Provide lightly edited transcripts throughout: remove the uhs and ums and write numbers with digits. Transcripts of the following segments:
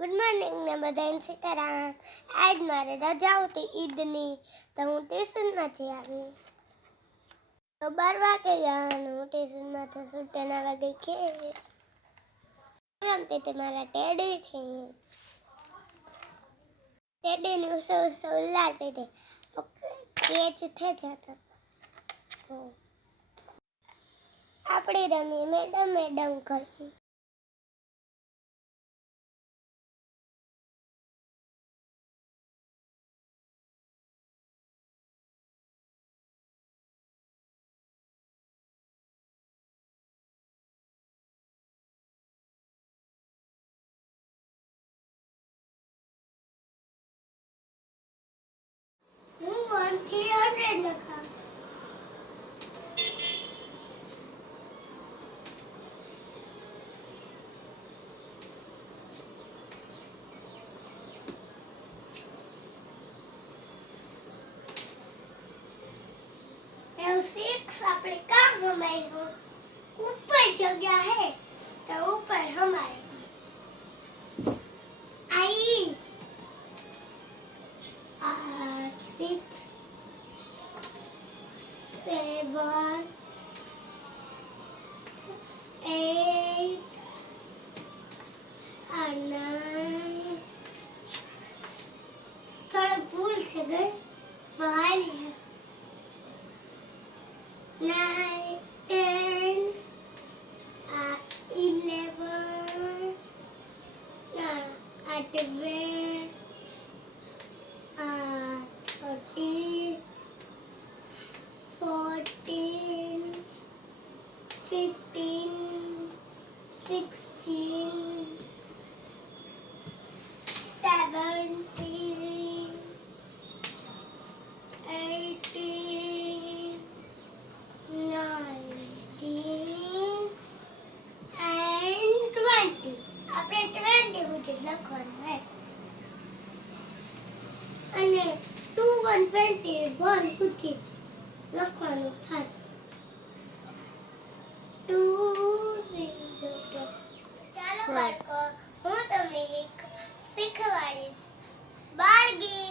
Good morning ને બધાને સીતારામ. આજ મારે રજા હતી ઈદની, તો હું ટ્યુશનમાંથી આવી. તો 12 વાગે ગયા અને હું ટ્યુશનમાંથી છૂટીને વાગે ઘેર રમતી તે મારા ટેડીથી. ટેડીની ઉસે ઉલ્લાતી હતી, કેચ થઈ જતો. તો આપણે રમી મેડમ કરી. હું 1 થી 100 લખા. सिक्स આપણે કામ હમારે ऊपर जगह है तो ऊपर हमारे आई 6 7 8 9 थोड़ा भूल थे गए बाहर 9 10 11 12 13 14 15 16 17 18 19 and 20. આપણે 20 સુધી લખવાનું હે અને 2 1 21 સુધી લખવાનું થાય. 2 0. ચાલો બાળકો, હું તમને એક શીખવાડીશ. બાળગી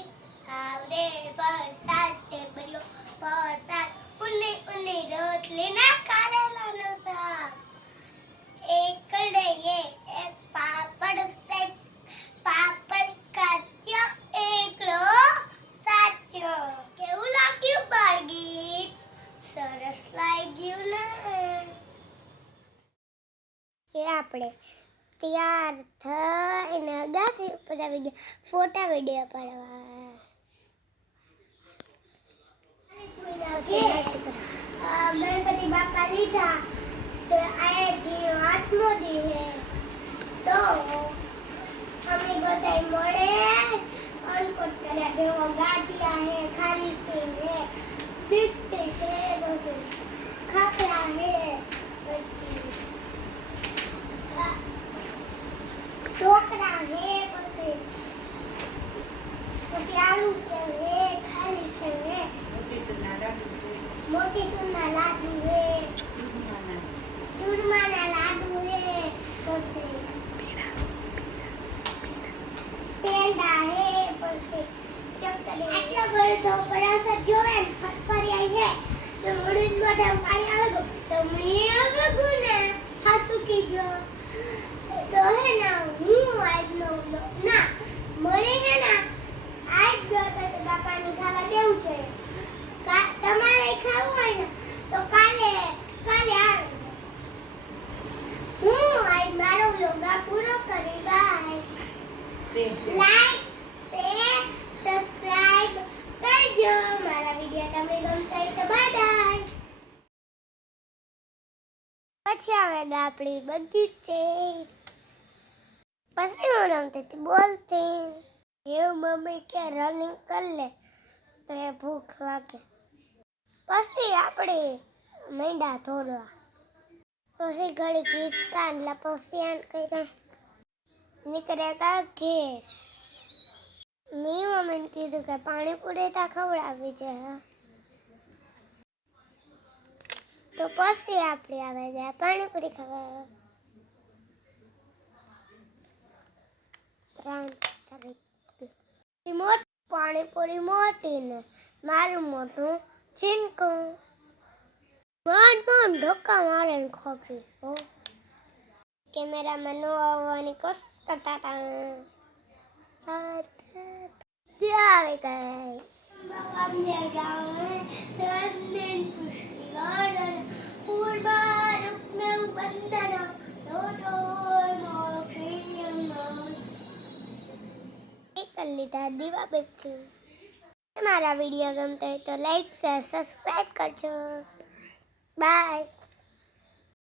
આવરે વરસાદ તે પડ્યો વરસાદ ઉને ઉને રોટલીના કારેલાનું શાક. એકડે એક પાપડ સે પાપડ કાચો એકડો સાચો. કેવું લાગ્યું બાળગી? સરસ લાગ્યું ને? એ આપણે તૈયાર થઈને અગાસી ઉપર આવી ગયા ફોટા વિડીયો પાડવા. ગણપતિ બાપા લીધા તો આયાજી 8મો દી હે, તો અમે બધા મળે અનકોટ કર્યા. જેવો ગાંઠિયા હે, ખારી સિંગ હે, બિસ્કિટ હે, ખાખરા હે, પછી ઢોકળા હે, પછી આલુ સેવ હે, ખારી સેવ હે, મોટી સુના લાડુ હે, ચૂરમાના લાડુ હે, પછી પેંડા હે, પછી ચકરી. આટલો બધો પ્રસાદ જોવે ને ફટફરિયા હે તો મૂડી મોઢા પાણી આવે તો મી આવે ગુને હાસુ કીજો. તો હે ના હું આજનો ના મને હે ના આજ ગણપતિ બાપાની ખાવા દેવું છે. તમારે ખાવું હોય ને તો કાલે આવે. હું આજ મારો વ્લોગ પૂરો કરી. બાય. લાઈક શેર સબસ્ક્રાઇબ કરજો. મારા વિડિયો તમને ગમતા હોય તો બાય બાય. પછી આવે આપણી બગીચે. પછી હું રમતી હતી બોલતી. એવું મમ્મી કે રનિંગ કરી લે તો એ ભૂખ લાગે. પછી આપણે મેંડા ધોરવા. પછી ઘડી કિસકા પછી આન કર્યા નીકળ્યા ઘેર. મેં મમ્મીને કીધું કે પાણીપુરી તા ખવડાવી છે. તો પછી આપણે આવે ગયા પાણીપુરી ખાવા. પાણીપુરી મોટી ને મારું મોટું ચીનકું. મન ધોકા મારે ને ખોપી હો. કેમેરામાં ન આવવાની કોશિશ કરતા હતા. આવે ગાઈસ અમને જાણે સન્મેન પુષ્ટિ ગાર્ડન પૂર્વારુક્મ બંધન દોરો મોક્ષિયમ એક લીધા દીવા બેઠી. મારા વિડીયો ગમતા હોય તો લાઈક શેર સબસ્ક્રાઇબ કરજો. બાય.